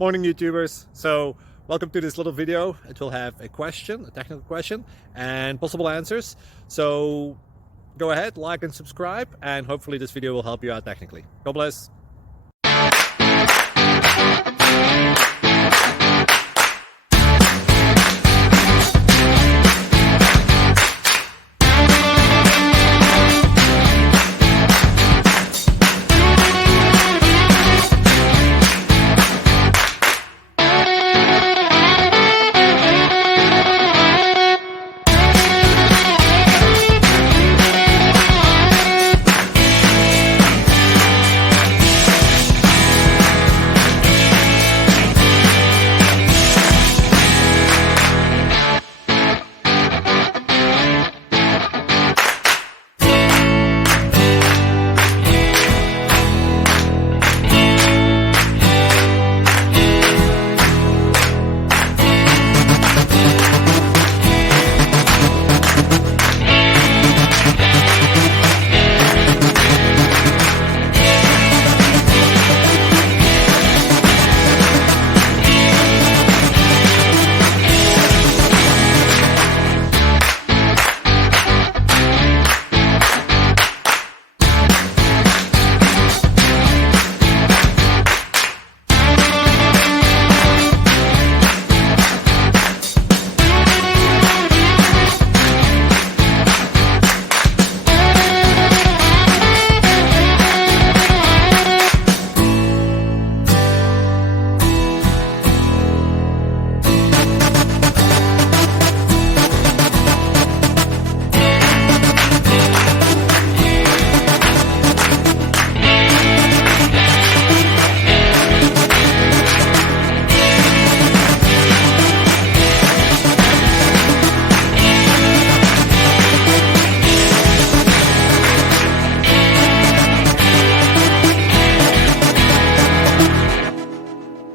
Morning YouTubers. So welcome to this little video. It will have a question, a technical question, and possible answers. So go ahead, like and subscribe, and hopefully this video will help you out technically. God bless.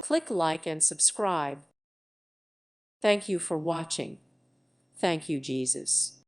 Click like and subscribe. Thank you for watching. Thank you, Jesus.